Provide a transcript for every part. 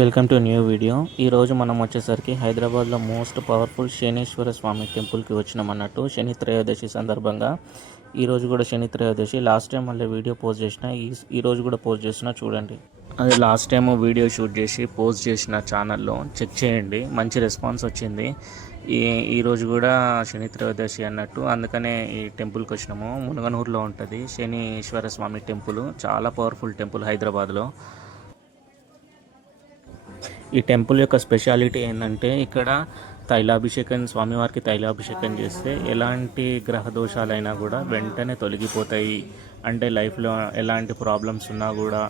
Welcome to new video. ఈరోజు మనం వచ్చేసరికి హైదరాబాద్లో మోస్ట్ పవర్ఫుల్ శనేశ్వర స్వామి టెంపుల్కి వచ్చినాం అన్నట్టు. శని త్రయోదశి సందర్భంగా ఈరోజు కూడా శని త్రయోదశి. లాస్ట్ టైం మళ్ళీ వీడియో పోస్ట్ చేసిన, ఈరోజు కూడా పోస్ట్ చేసిన, చూడండి. అది లాస్ట్ టైం వీడియో షూట్ చేసి పోస్ట్ చేసిన ఛానల్లో చెక్ చేయండి. మంచి రెస్పాన్స్ వచ్చింది. ఈరోజు కూడా శని త్రయోదశి అన్నట్టు, అందుకనే ఈ టెంపుల్కి వచ్చినాము. మునగనూరులో ఉంటుంది శనీశ్వర స్వామి టెంపుల్. చాలా పవర్ఫుల్ టెంపుల్ హైదరాబాద్లో. ఈ టెంపుల్ యొక్క స్పెషాలిటీ ఏంటంటే, ఇక్కడ స్వామివారికి తైలాభిషేకం చేస్తే ఎలాంటి గ్రహ దోషాలైనా కూడా వెంటనే తొలగిపోతాయి. అంటే లైఫ్లో ఎలాంటి ప్రాబ్లమ్స్ ఉన్నా కూడా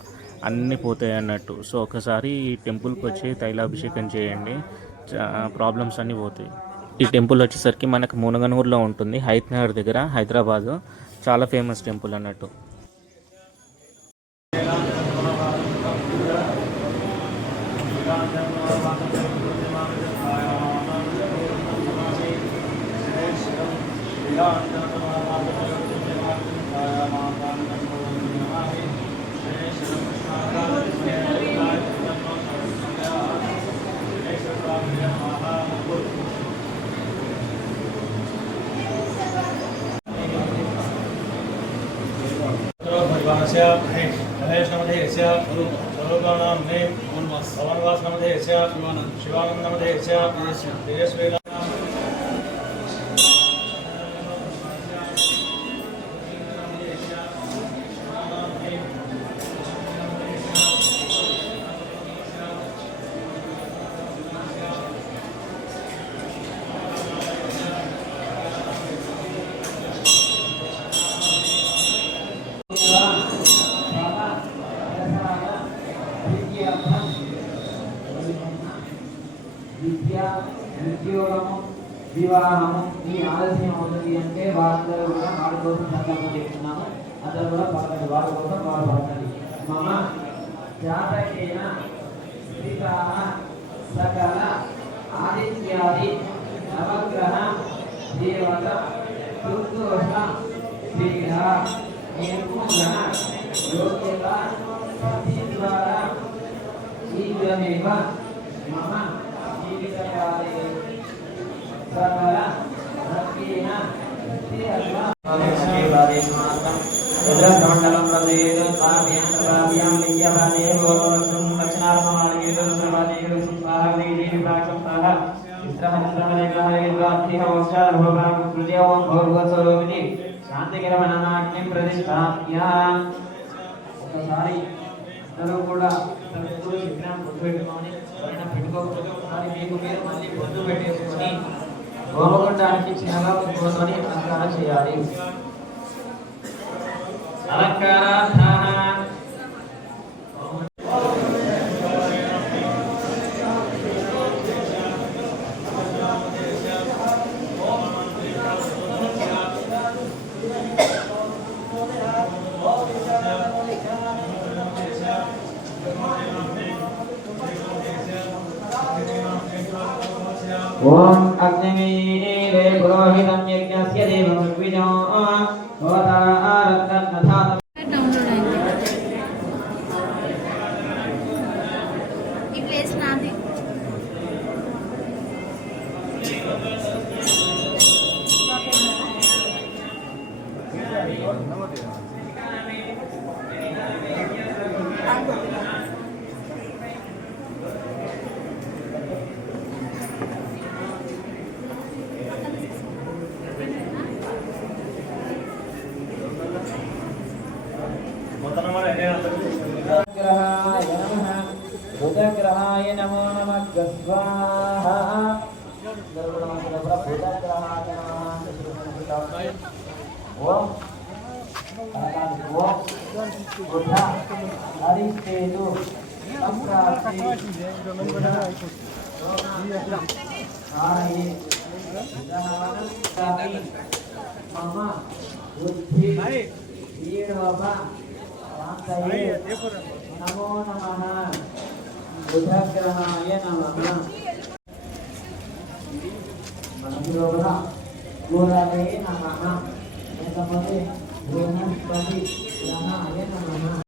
అన్నీ పోతాయి అన్నట్టు. సో ఒకసారి ఈ టెంపుల్కి వచ్చి తైలాభిషేకం చేయండి, ప్రాబ్లమ్స్ అన్నీ పోతాయి. ఈ టెంపుల్ వచ్చేసరికి మనకు మునగనూరులో ఉంటుంది, హైత్ నగర్ దగ్గర, హైదరాబాదు. చాలా ఫేమస్ టెంపుల్ అన్నట్టు. ఉద్యోగము వివాహము ఈ ఆలస్యం అవుతుంది అంటే వాళ్ళందరూ కూడా వారి కోసం సంకల్పం చేస్తున్నాము. అందరూ కూడా పడకండి, వారి కోసం వారు పడకండి. మమ జాతకేన శ్రీకార సకల ఆదిత్యాది నవగ్రహ దేవత దుర్దోష విఘ్న నిర్మూలన యోగ్యత ద్వారా శీఘ్రమేవ మమ జీవితకాలే సకల భక్తేన మండలం ప్రదేశ సాధ్యాం విద్యమానే గోరవసం లక్షణార్మాణేదో సర్వాదేవ సంస్కారేది ప్రాక్షంతః శాంతికరమనాగ్ని ప్రతిష్టాప్య. ఒకసారి అందరూ కూడా శిఖరం పొద్దు పెట్టుకొని పెట్టుకోకపోతే ఒకసారి మీకు మీరు మళ్ళీ పొద్దు పెట్టేసుకొని హోమగుండానికి చిన్నగా పెట్టుకొని అలంకారం చేయాలి. అలంకారార్థాః ఓం అగ్నిమీరే పురోహితం యజ్ఞస్య దేవం విజో హోతారత్నధాత. ఈ ప్లేస్ నాది. బుధగ్రహాయ నమో నమః స్వాహా. ఓం బుధ హరిస్తేజు మమ బుద్ధి నమో నమః బుధగ్రహాయ నమః. మనసులో కూడా గోరాయ నమః, లేకపోతే భువనస్పతి గ్రహాయ నమః.